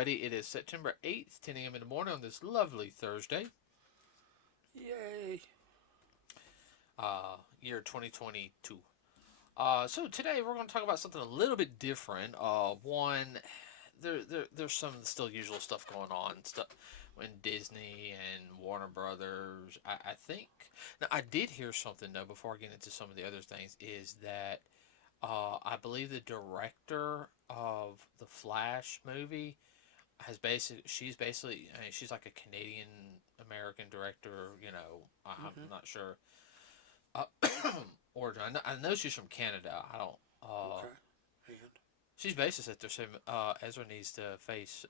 everybody. It is September 8th, 10 a.m. in the morning on this lovely Thursday. Yay! Year 2022. So today we're going to talk about something a little bit different. There's some still usual stuff going on. Stuff when Disney and Warner Brothers. I think. Now, I did hear something, though, before I get into some of the other things, is that I believe the director of the Flash movie she's basically, I mean, she's like a Canadian American director, I'm Mm-hmm. not sure. Uh, origin. I know she's from Canada. I don't. Okay. And She's basically said there saying Ezra needs to face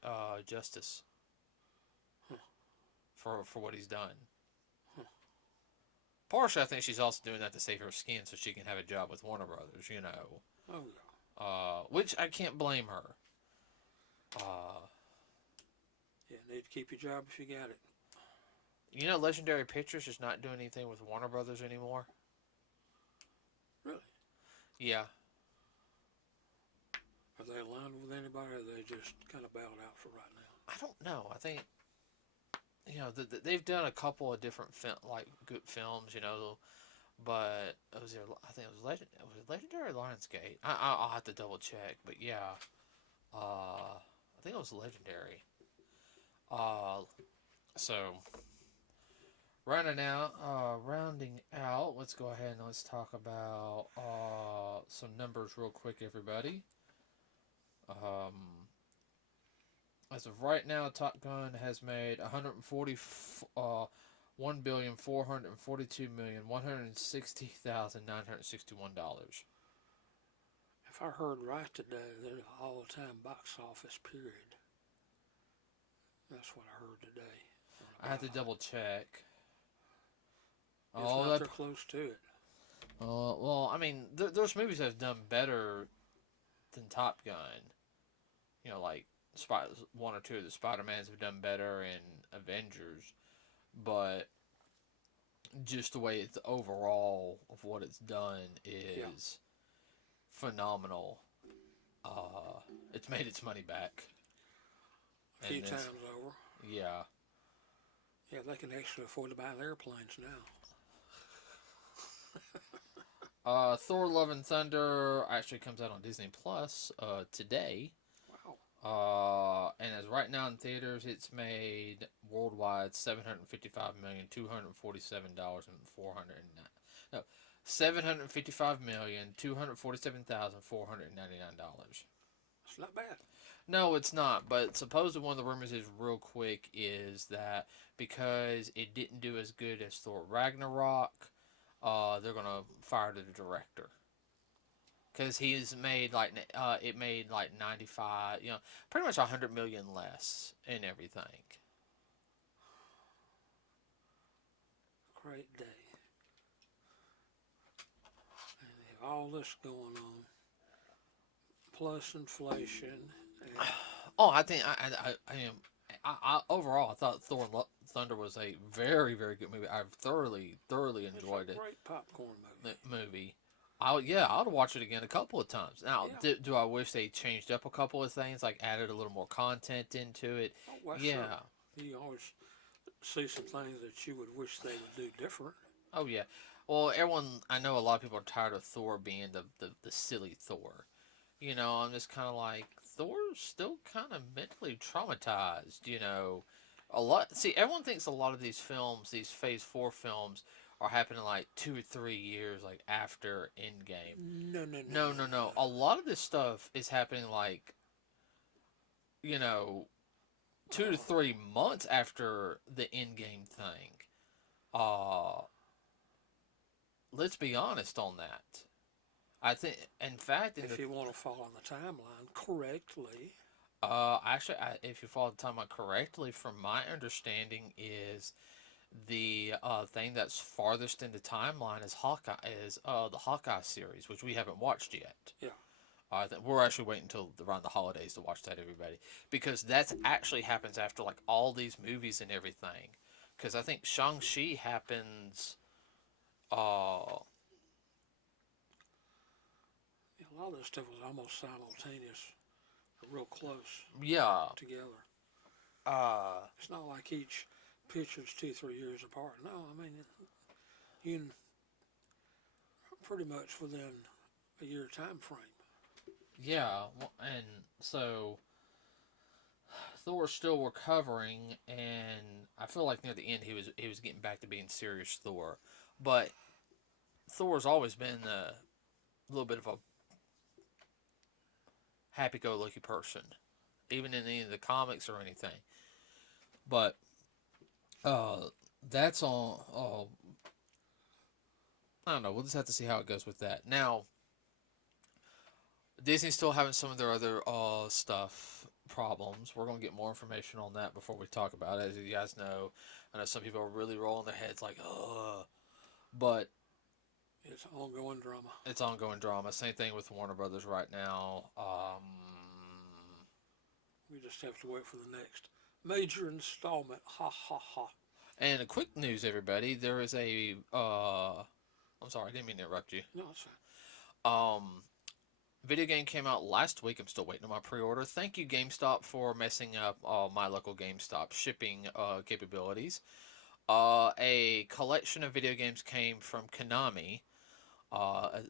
justice huh, for what he's done. huh. Partially, I think she's also doing that to save her skin so she can have a job with Warner Brothers. Oh yeah. Which I can't blame her. Uh, Yeah, need to keep your job if you got it. Legendary Pictures is not doing anything with Warner Brothers anymore. Really? Yeah. Are they aligned with anybody, or are they just kind of bowed out for right now? I don't know. I think they've done a couple of different good films, but I think it was Legendary Lionsgate. I'll have to double check, but yeah, I think it was Legendary. Uh, so rounding out, let's go ahead and let's talk about some numbers real quick, everybody. Um, as of right now, Top Gun has made 1,442,160,961 dollars. If I heard right today, they're the all-time box office period. That's what I heard today. I have to double check. It's not that close to it. Well, I mean, there's movies that have done better than Top Gun. Like one or two of the Spider-Mans have done better, and Avengers, but just the way it's overall of what it's done Yeah. is phenomenal. It's made its money back. A few times over. Yeah. Yeah, they can actually afford to buy airplanes now. Thor: Love and Thunder actually comes out on Disney Plus today. Wow. And as right now in theaters, it's made worldwide $755,247,409. No, $755,247,499. It's not bad. No, it's not. But supposedly one of the rumors is real quick is that because it didn't do as good as Thor Ragnarok, they're gonna fire the director because he's made it made like 95, pretty much 100 million less in everything. Great day. And you have all this going on, plus inflation. And Oh, I think I am. Overall, I thought Thor and Thunder was a very, very good movie. I've thoroughly it's enjoyed a it. great popcorn movie. Movie. I'd watch it again a couple of times. Now, Yeah. do I wish they changed up a couple of things, like added a little more content into it? Oh, well, sure. Yeah. You always see some things that you would wish they would do different. Oh yeah. Well, I know a lot of people are tired of Thor being the silly Thor. I'm just kind of like, Thor's still kind of mentally traumatized. A lot. See, everyone thinks a lot of these films, these Phase 4 films, are happening like 2 or 3 years like after Endgame. No, no, no, No, no, no, no, no. no. A lot of this stuff is happening like, you know, 2 to 3 months after the Endgame thing. Uh, let's be honest on that. I think, in fact, If you want to follow the timeline correctly. actually, if you follow the timeline correctly, from my understanding, is the thing that's farthest in the timeline is the Hawkeye series, which we haven't watched yet. Yeah. We're actually waiting until around the holidays to watch that, everybody, because that's actually happens after like all these movies and everything. Because I think Shang-Chi happens. Uh, A lot of this stuff was almost simultaneous real close Yeah. together. Uh, It's not like each picture's 2-3 years apart. No, I mean you can pretty much within a year time frame. yeah. And so Thor's still recovering, and I feel like near the end he was getting back to being serious Thor, but Thor's always been a little bit of a happy-go-lucky person, even in any of the comics or anything. But uh, that's on. I don't know. We'll just have to see how it goes with that. Now, Disney's still having some of their other stuff problems. We're gonna get more information on that before we talk about it. As you guys know, I know some people are really rolling their heads like, "Ugh," but It's ongoing drama. it's ongoing drama. Same thing with Warner Brothers right now. We just have to wait for the next major installment. Ha ha ha. And a quick news, everybody. There is a. I'm sorry, I didn't mean to interrupt you. No, it's fine. Um, Video game came out last week. I'm still waiting on my pre-order. Thank you, GameStop, for messing up my local GameStop shipping capabilities. A collection of video games came from Konami.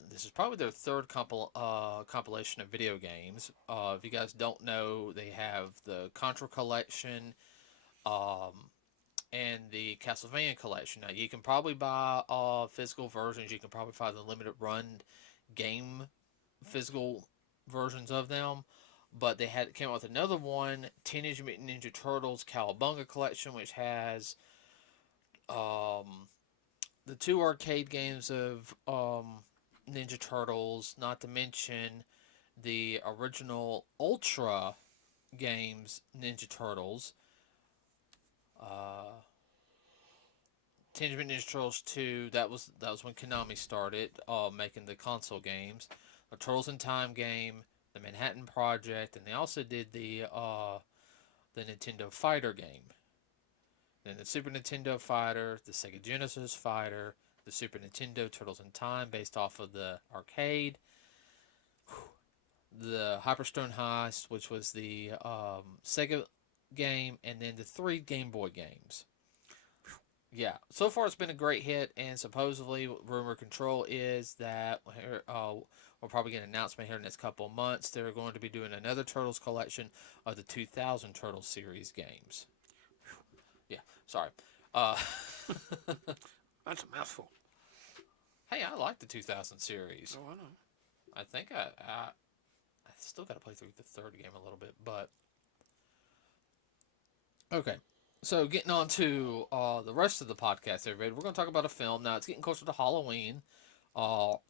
This is probably their third compilation of video games. If you guys don't know, they have the Contra collection and the Castlevania collection. Now, you can probably buy physical versions. You can probably find the limited run game physical versions of them, but they came out with another one, Teenage Mutant Ninja Turtles Cowabunga Collection, which has the two arcade games of Ninja Turtles, not to mention the original Ultra games Ninja Turtles. Teenage Mutant Ninja Turtles 2, that was when Konami started making the console games. The Turtles in Time game, the Manhattan Project, and they also did the Nintendo Fighter game. Then the Super Nintendo Fighter, the Sega Genesis Fighter, the Super Nintendo Turtles in Time based off of the arcade, the Hyperstone Heist, which was the Sega game, and then the 3 Game Boy games. Yeah, so far it's been a great hit, and supposedly rumor control is that we'll probably get an announcement here in the next couple of months. They're going to be doing another Turtles collection of the 2000 Turtles series games. Yeah, sorry. That's a mouthful. Hey, I like the 2000 series. Oh, I know. I think I still got to play through the third game a little bit, but okay. So getting on to the rest of the podcast, everybody, we're going to talk about a film. Now it's getting closer to Halloween,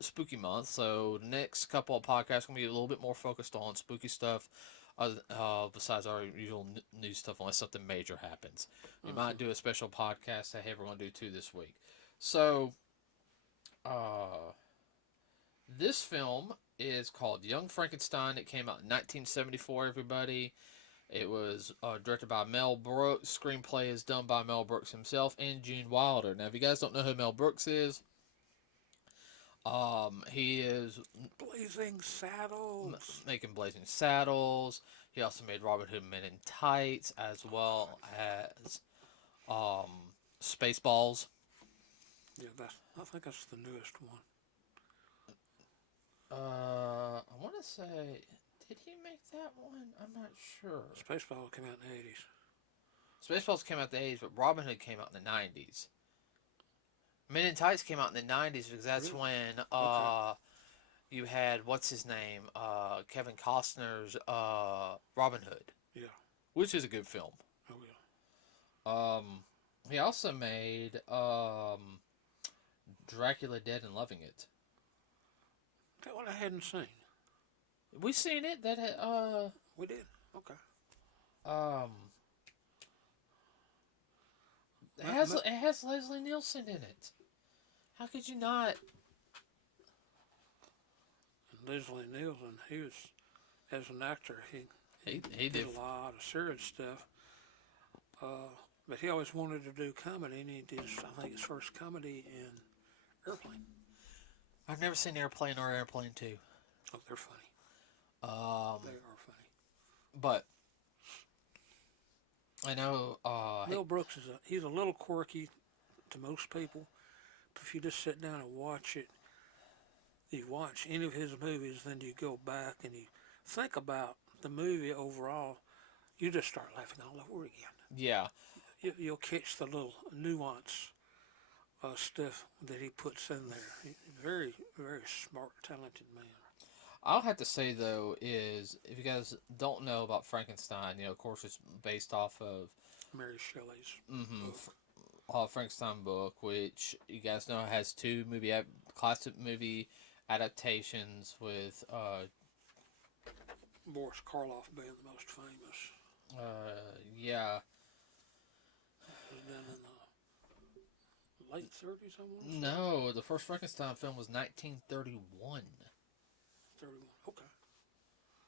spooky month. So the next couple of podcasts are going to be a little bit more focused on spooky stuff, besides our usual news stuff, unless something major happens. We might do a special podcast that hey, we're going to do 2 this week. So, this film is called Young Frankenstein. It came out in 1974. Everybody. It was directed by Mel Brooks. Screenplay is done by Mel Brooks himself and Gene Wilder. Now, if you guys don't know who Mel Brooks is, he is Blazing Saddles. making Blazing Saddles. He also made Robin Hood Men in Tights, as well as Spaceballs. Yeah, I think that's the newest one. I want to say, did he make that one? I'm not sure. Spaceball came out in the 80s. Spaceballs came out in the 80s, but Robin Hood came out in the 90s. Men in Tights came out in the 90s because that's Really? when Okay. you had, what's his name, Kevin Costner's Robin Hood, Yeah. which is a good film. Oh, yeah. He also made Dracula Dead and Loving It. That one I hadn't seen. We seen it. We did. Okay. Um, Ma- it has Leslie Nielsen in it. How could you not? Leslie Nielsen, he was, as an actor, He did did. a lot of serious stuff. But he always wanted to do comedy, and he did, I think, his first comedy in Airplane. I've never seen Airplane or Airplane 2. Oh, they're funny. Um, They are funny. But I know. Mel Brooks he's a little quirky to most people, but if you just sit down and watch it, you watch any of his movies, then you go back and you think about the movie overall, you just start laughing all over again. yeah, You'll catch the little nuance stuff that he puts in there. He's a very, very smart, talented man. I'll have to say though is if you guys don't know about Frankenstein, of course it's based off of Mary Shelley's mm-hmm, book. Frankenstein book, which you guys know has two classic movie adaptations with Boris Karloff being the most famous. yeah. It was done in the late 30s, I want to say. No, the first Frankenstein film was 1931. 31. Okay.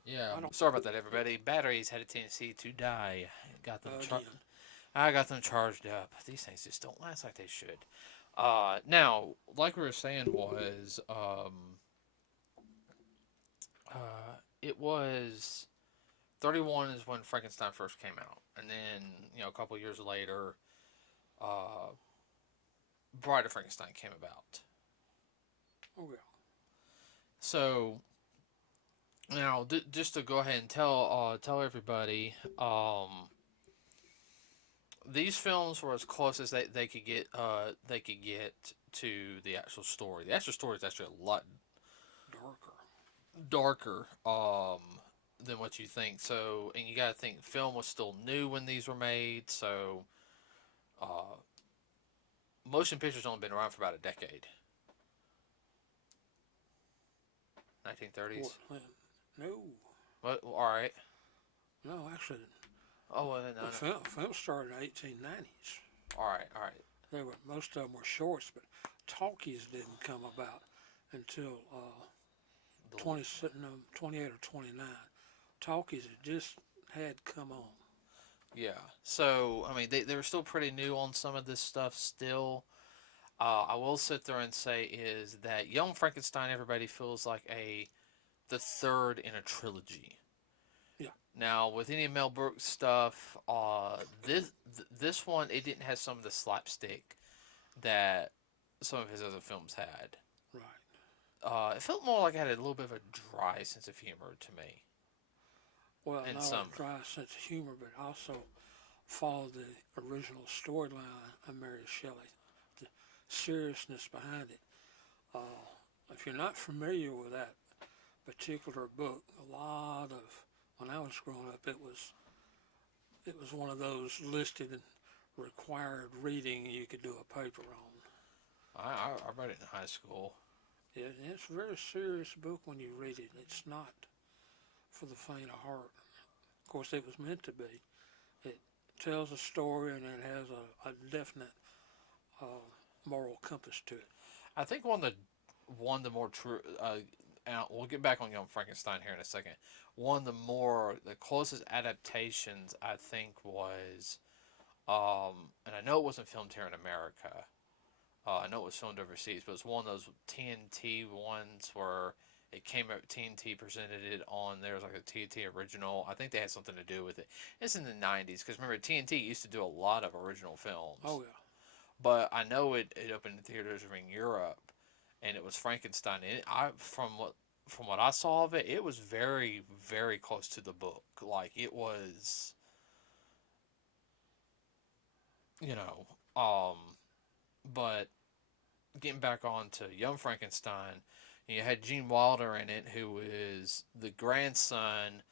Yeah. I don't. Sorry about that, everybody. Batteries had a tendency to die. Got them. Again. I got them charged up. These things just don't last like they should. Now, like we were saying, it was 31 is when Frankenstein first came out, and then a couple years later, Bride of Frankenstein came about. Oh yeah. So now, just to go ahead and tell everybody, these films were as close as they could get. They could get to the actual story. The actual story is actually a lot darker than what you think. So, and you got to think, film was still new when these were made. So, motion pictures only been around for about a decade. 1930s. No. What? All right. No, actually, Oh, well, no, the film started in the 1890s. All right, all right. Most of them were shorts, but talkies didn't come about until 28 or 29. Talkies just had come on. Yeah. So, I mean, they were still pretty new on some of this stuff still. I will sit there and say is that Young Frankenstein, everybody feels like the third in a trilogy. Yeah. Now, with any Mel Brooks stuff, this one, it didn't have some of the slapstick that some of his other films had. Right. It felt more like it had a little bit of a dry sense of humor to me. Well, not a dry sense of humor, but also followed the original storyline of Mary Shelley. The seriousness behind it. If you're not familiar with that particular book, when I was growing up, it was one of those listed and required reading you could do a paper on. I read it in high school. Yeah, it's a very serious book when you read it. It's not for the faint of heart. Of course, it was meant to be. It tells a story and it has a definite moral compass to it. I think one of the more true. We'll get back on Young Frankenstein here in a second. One of the closest adaptations I think was, and I know it wasn't filmed here in America. I know it was filmed overseas, but it's one of those TNT ones where it came out. TNT presented it on. There was like a TNT original. I think they had something to do with it. It's in the '90s because remember TNT used to do a lot of original films. Oh yeah. But I know it opened in theaters in Europe, and it was Frankenstein. And from what I saw of it, it was very, very close to the book. Like it was, you know. But getting back on to Young Frankenstein, you had Gene Wilder in it, who is the grandson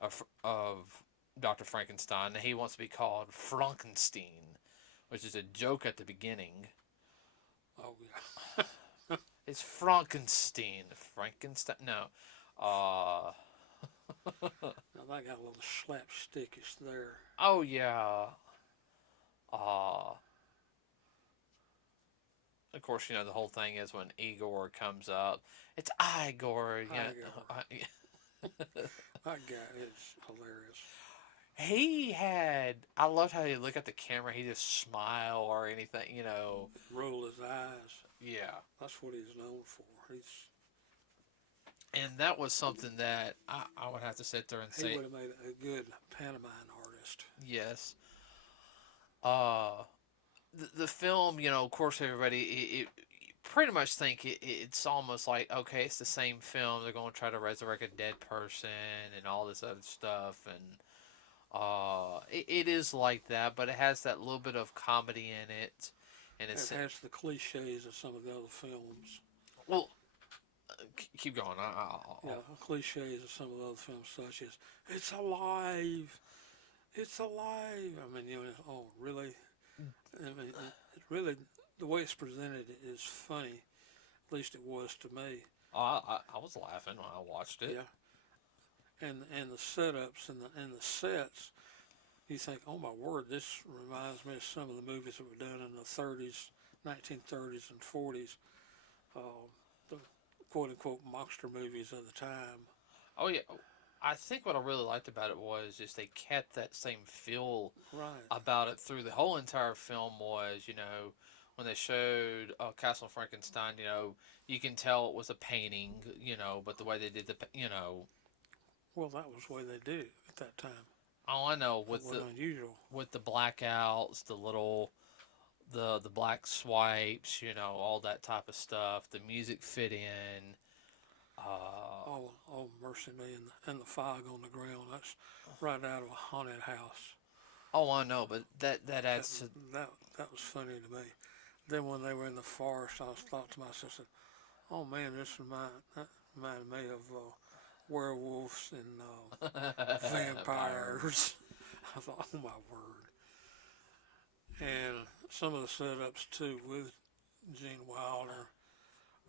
of Dr. Frankenstein. He wants to be called Frankenstein, which is a joke at the beginning. Oh yeah. It's Frankenstein. Frankenstein? No. Now that got a little slapstickish there. Oh, yeah. Of course, the whole thing is when Igor comes up. It's Igor. That guy is hilarious. I loved how he look at the camera. He just smile or anything, Roll his eyes. Yeah. That's what he's known for. And that was something that I would have to sit there and He say, would have made a good pantomime artist. yes. Uh, the film, of course, everybody it pretty much think it's almost like, okay, it's the same film. They're going to try to resurrect a dead person and all this other stuff, and it is like that, but it has that little bit of comedy in it, and It it's has the cliches of some of the other films. well, keep going. Yeah, cliches of some of the other films, such as "It's alive, it's alive." I mean, oh, really? I mean, it really, the way it's presented is funny. At least it was to me. I was laughing when I watched it. Yeah, and the setups and the sets, you think, oh my word, this reminds me of some of the movies that were done in the 30s, 1930s and 40s, the quote unquote monster movies of the time. Oh yeah, I think what I really liked about it was just they kept that same feel Right. about it through the whole entire film. Was when they showed Castle Frankenstein, you can tell it was a painting, but the way they did Well, that was the way they did it at that time. oh, I know That wasn't unusual. with the blackouts, the black swipes, all that type of stuff. The music fit in. Oh, mercy me, and the fog on the ground. That's right out of a haunted house. Oh, I know, but that That adds to. that that was funny to me. Then when they were in the forest, I thought to myself, "Oh man, that reminded me of werewolves and vampires." I thought, "Oh my word!" And some of the setups too with Gene Wilder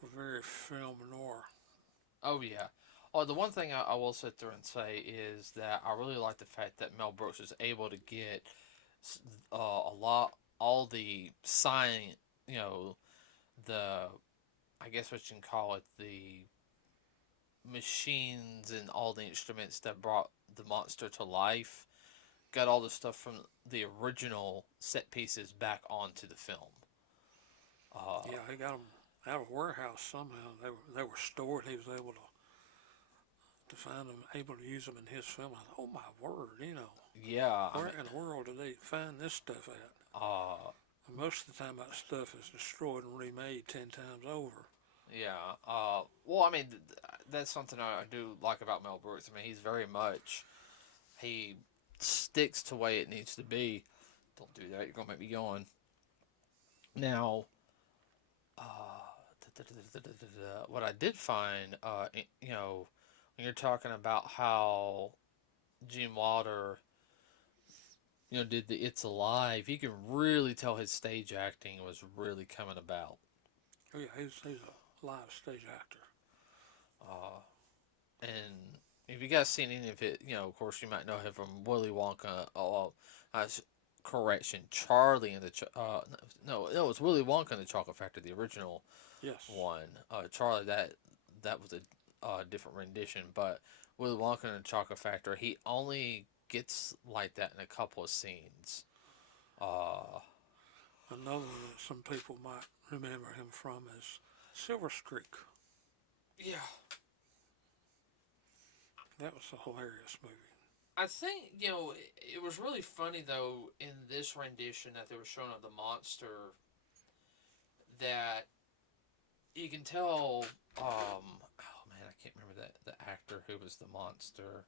were very film noir. Oh yeah. Oh, the one thing I will sit there and say is that I really like the fact that Mel Brooks is able to get a lot, all the science, the, I guess what you can call it, the machines and all the instruments that brought the monster to life. Got all the stuff from the original set pieces back onto the film. Yeah, he got them out of a warehouse somehow. They were stored. He was able to find them, able to use them in his film. I thought, oh my word. Yeah, I Where mean, in the world did they find this stuff at? uh, And most of the time, that stuff is destroyed and remade 10 times over. yeah. Well, I mean, that's something I do like about Mel Brooks. I mean, he's very much he sticks to the way it needs to be. Don't do that. You're gonna make me yawn. Now, what I did find, when you're talking about how Gene Wilder, did the It's Alive, you can really tell his stage acting was really coming about. Oh yeah, he's a live stage actor. Uh, and if you guys seen any of it, of course you might know him from Willy Wonka. Correction, Charlie and the no, it was Willy Wonka and the Chocolate Factory, the original Yes. one. Charlie, that was a different rendition, but Willy Wonka and the Chocolate Factory, he only gets like that in a couple of scenes. Uh, Another that some people might remember him from is Silver Streak. yeah, That was a hilarious movie. I think it was really funny though in this rendition that they were showing of the monster that you can tell. Oh man, I can't remember the actor who was the monster.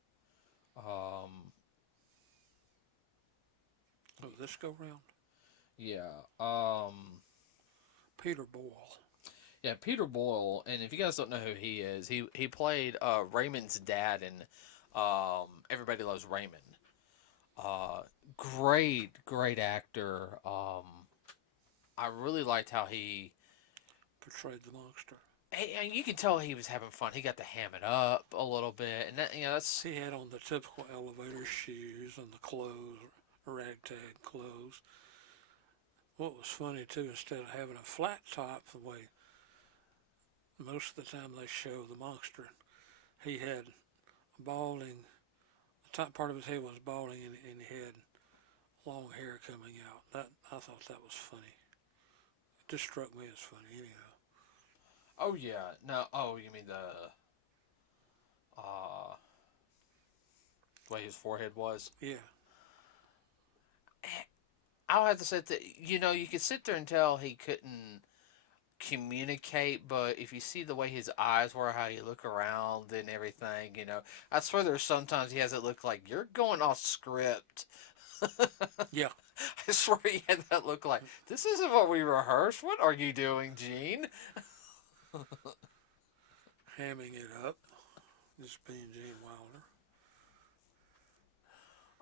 Um, Oh, this go round? yeah. Peter Boyle. Yeah, Peter Boyle, and if you guys don't know who he is, he played Raymond's dad in Everybody Loves Raymond. Great actor. I really liked how he Portrayed the monster. and you can tell he was having fun. He got to ham it up a little bit, and that's He had on the typical elevator shoes and the clothes, ragtag clothes. What was funny too, instead of having a flat top the way most of the time they show the monster, he had balding. The top part of his head was balding, and he had long hair coming out. That I thought that was funny. It just struck me as funny anyhow. oh yeah no oh you mean the uh, the way his forehead was. Yeah. I'll have to say that you could sit there and tell he couldn't communicate, but if you see the way his eyes were, how he look around and everything, I swear there's sometimes he has it look like you're going off script. Yeah. I swear he had that look like this isn't what we rehearsed. What are you doing, Gene? Hamming it up, just being Gene Wilder.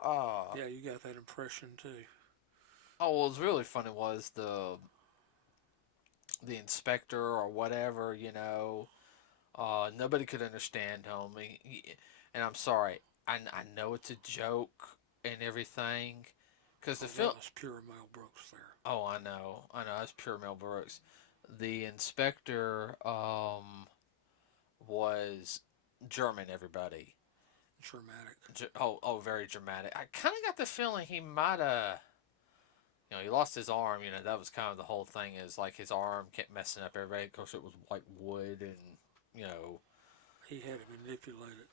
Uh, Yeah, you got that impression too. oh, what was really funny was the inspector or whatever. Nobody could understand him. And I'm sorry, I know it's a joke and everything, because the film. That was pure Mel Brooks there. Oh, I know. That's pure Mel Brooks. The inspector was German. Everybody. Dramatic. Very dramatic. I kind of got the feeling he might have. He lost his arm. That was kind of the whole thing. Is like his arm kept messing up everybody. Of course, it was like wood, and he had to manipulate it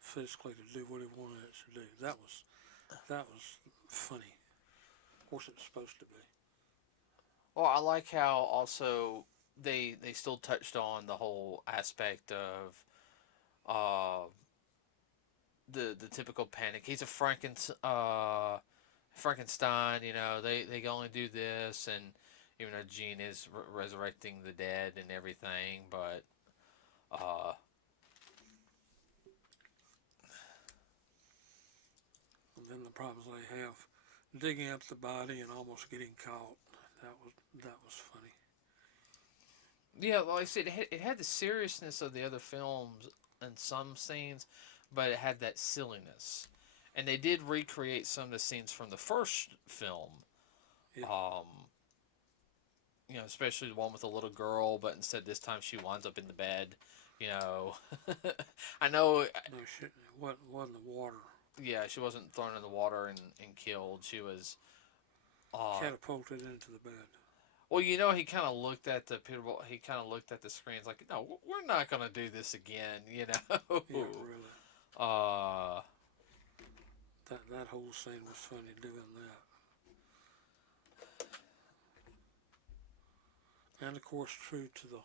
physically to do what he wanted it to do. That was funny. Of course, it was supposed to be. Well, I like how also they still touched on the whole aspect of uh the typical panic. He's a Frankenstein. They can only do this, and even though Gene is resurrecting the dead and everything, but and then the problems they have digging up the body and almost getting caught. That was funny. yeah, like I said, it had the seriousness of the other films in some scenes, but it had that silliness. And they did recreate some of the scenes from the first film. Yeah. Especially the one with the little girl, but instead this time she winds up in the bed. I know. No shit. It wasn't the water. Yeah, she wasn't thrown in the water and killed. She was catapulted into the bed. Well, he kind of looked at the people. He kind of looked at the screens like, no, we're not gonna do this again. Yeah, really. That whole scene was funny doing that. And of course, true to the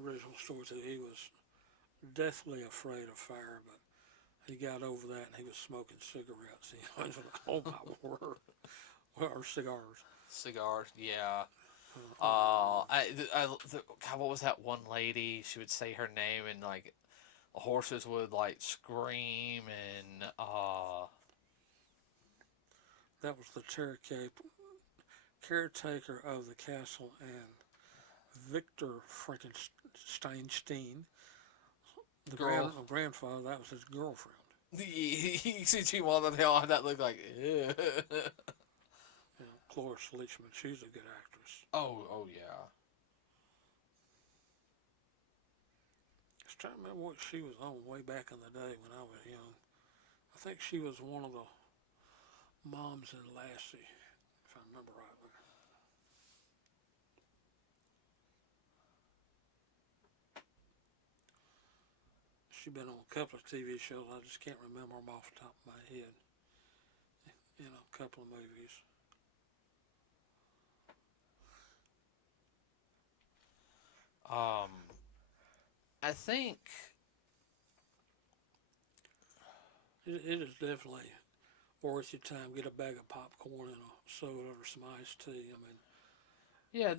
original story, too, he was deathly afraid of fire, but he got over that and he was smoking cigarettes. I was like, oh my word. Or cigars. Cigars, yeah. God, what was that one lady? She would say her name and like the horses would like scream and That was the caretaker of the castle, and Victor Frankenstein, the grandfather. That was his girlfriend. She wanted to have that look like. Cloris Leachman. She's a good actress. Oh yeah. I was trying to remember what she was on way back in the day when I was young. I think she was one of the moms in Lassie, if I remember right. She's been on a couple of TV shows. I just can't remember them off the top of my head. A couple of movies. I think it is definitely worth your time. Get a bag of popcorn and a soda or some iced tea. I mean, yeah,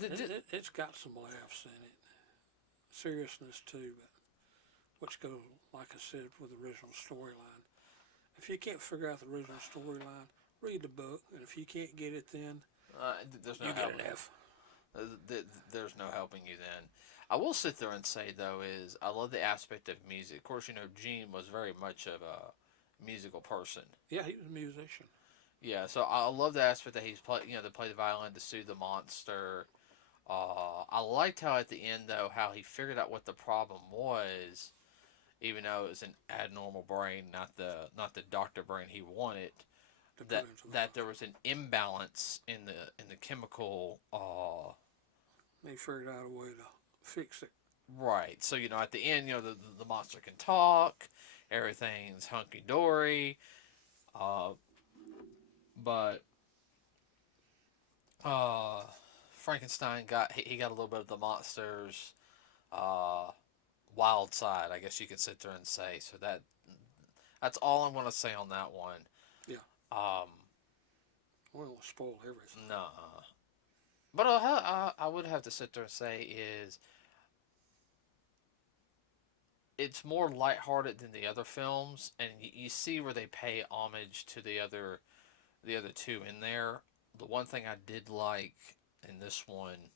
it's got some laughs in it, seriousness too, but which goes, like I said, with the original storyline. If you can't figure out the original storyline, read the book, and if you can't get it, then there's no you get an F. There's no helping you then. I will sit there and say though is I love the aspect of music. Of course, Gene was very much of a musical person. Yeah, he was a musician. Yeah, so I love the aspect that he's to play the violin to soothe the monster. I liked how at the end though how he figured out what the problem was, even though it was an abnormal brain, not the doctor brain he wanted. That there was an imbalance in the chemical. They figured out a way to fix it. Right. So, at the end, the monster can talk, everything's hunky dory. Uh, but uh, Frankenstein got a little bit of the monster's uh, wild side, I guess you could sit there and say. So that's all I'm going to say on that one. Yeah. Um, We won't spoil everything. nah. But I would have to sit there and say is it's more lighthearted than the other films, and you see where they pay homage to the other two in there. The one thing I did like in this one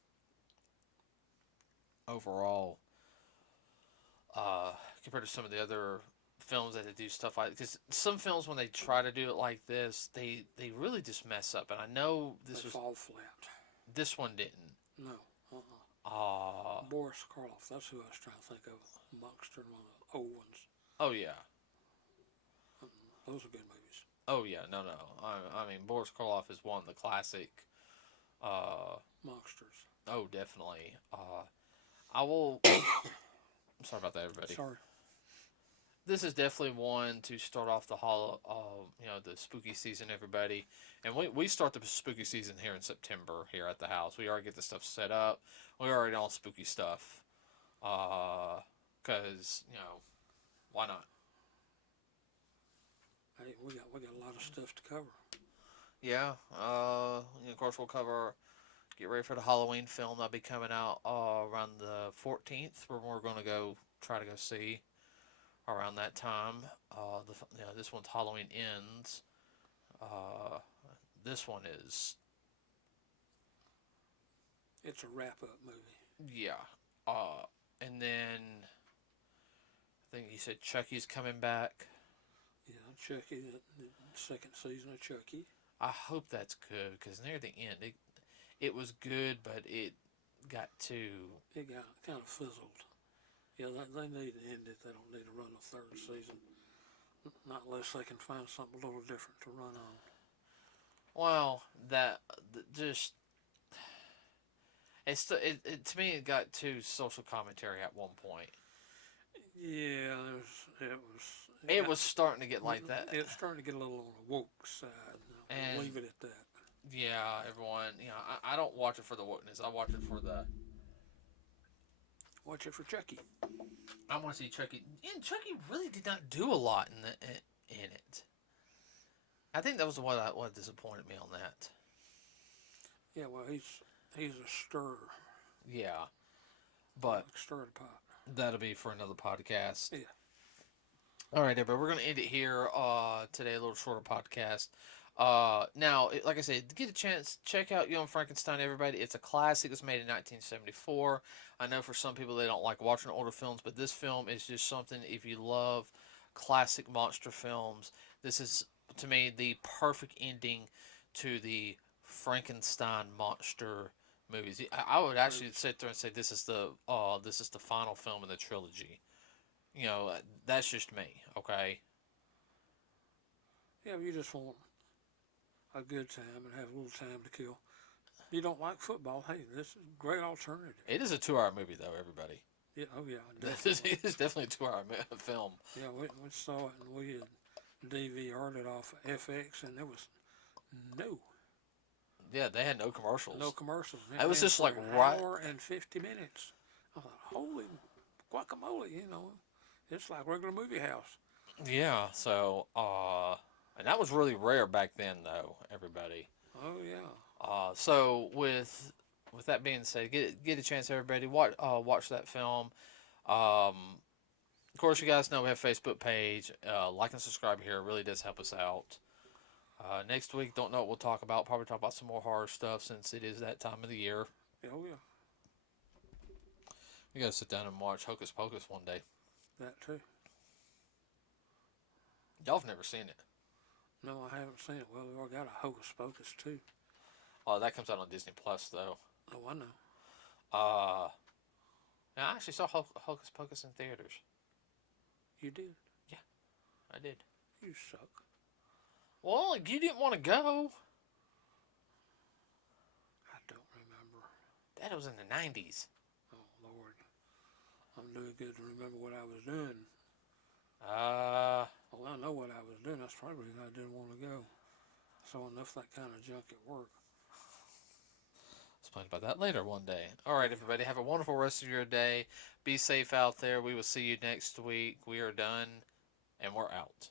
overall, compared to some of the other films that they do stuff like, because some films when they try to do it like this, they really just mess up. And I know They fall flat. This one didn't. No. Boris Karloff. That's who I was trying to think of. Monster, one of the old ones. Oh yeah. Those are good movies. Oh yeah. No. I mean, Boris Karloff is one of the classic. Monsters. Oh, definitely. I will. Sorry about that, everybody. Sorry. This is definitely one to start off the the spooky season, everybody. And we start the spooky season here in September here at the house. We already get the stuff set up. We already on spooky stuff. Because why not? Hey, we got a lot of stuff to cover. Yeah. Of course, we'll cover. Get ready for the Halloween film that'll be coming out around the 14th, where we're going to try to go see around that time. This one's Halloween Ends. This one is. It's a wrap-up movie. Yeah. And then I think you said Chucky's coming back. Yeah, Chucky, the second season of Chucky. I hope that's good, because near the end it was good, but it got too. It got kind of fizzled. Yeah, they need to end it. They don't need to run a third season. Not unless they can find something a little different to run on. Well, just. To me, it got too social commentary at one point. Yeah, it was starting to get like that. It was starting to get a little on the woke side. I'll leave it at that. Yeah, everyone. I don't watch it for the wokeness. I watch it for the. Watch it for Chucky. I want to see Chucky. And Chucky really did not do a lot in it. I think that was what disappointed me on that. Yeah, well, he's a stirrer. Yeah, but stir the pot. That'll be for another podcast. Yeah. All right, everybody, we're going to end it here today, a little shorter podcast. Now, like I said, get a chance, check out Young Frankenstein, everybody. It's a classic. It was made in 1974. I know for some people they don't like watching older films, but this film is just something, if you love classic monster films, this is, to me, the perfect ending to the Frankenstein monster movies. I would actually sit there and say this is the final film in the trilogy. That's just me, okay? Yeah, you just want a good time and have a little time to kill. You don't like football, hey, this is a great alternative. It is a 2-hour movie, though, everybody. Yeah, oh yeah, definitely. It is definitely a 2-hour film. Yeah, we saw it and we had DVR'd it off of FX, and there was no. Yeah, they had no commercials. No commercials. It was just like an hour and 50 minutes. I thought, holy guacamole, it's like regular movie house. Yeah, so, and that was really rare back then, though, everybody. Oh, yeah. So, with that being said, get a chance, everybody, watch that film. Of course, you guys know we have a Facebook page. Like and subscribe here. It really does help us out. Next week, don't know what we'll talk about. Probably talk about some more horror stuff since it is that time of the year. Oh, yeah. We gotta sit down and watch Hocus Pocus one day. That too. Y'all have never seen it. No, I haven't seen it. Well, we already got a Hocus Pocus too. Oh, that comes out on Disney Plus, though. Oh, I know. I actually saw Hocus Pocus in theaters. You did? Yeah, I did. You suck. Well, you didn't want to go. I don't remember. That was in the 90s. Oh, Lord. I'm doing good to remember what I was doing. Uh, Well, I know what I was doing. That's probably the reason I didn't want to go. I saw enough of that kind of junk at work. Explain about that later one day. All right, everybody, have a wonderful rest of your day. Be safe out there. We will see you next week. We are done, and we're out.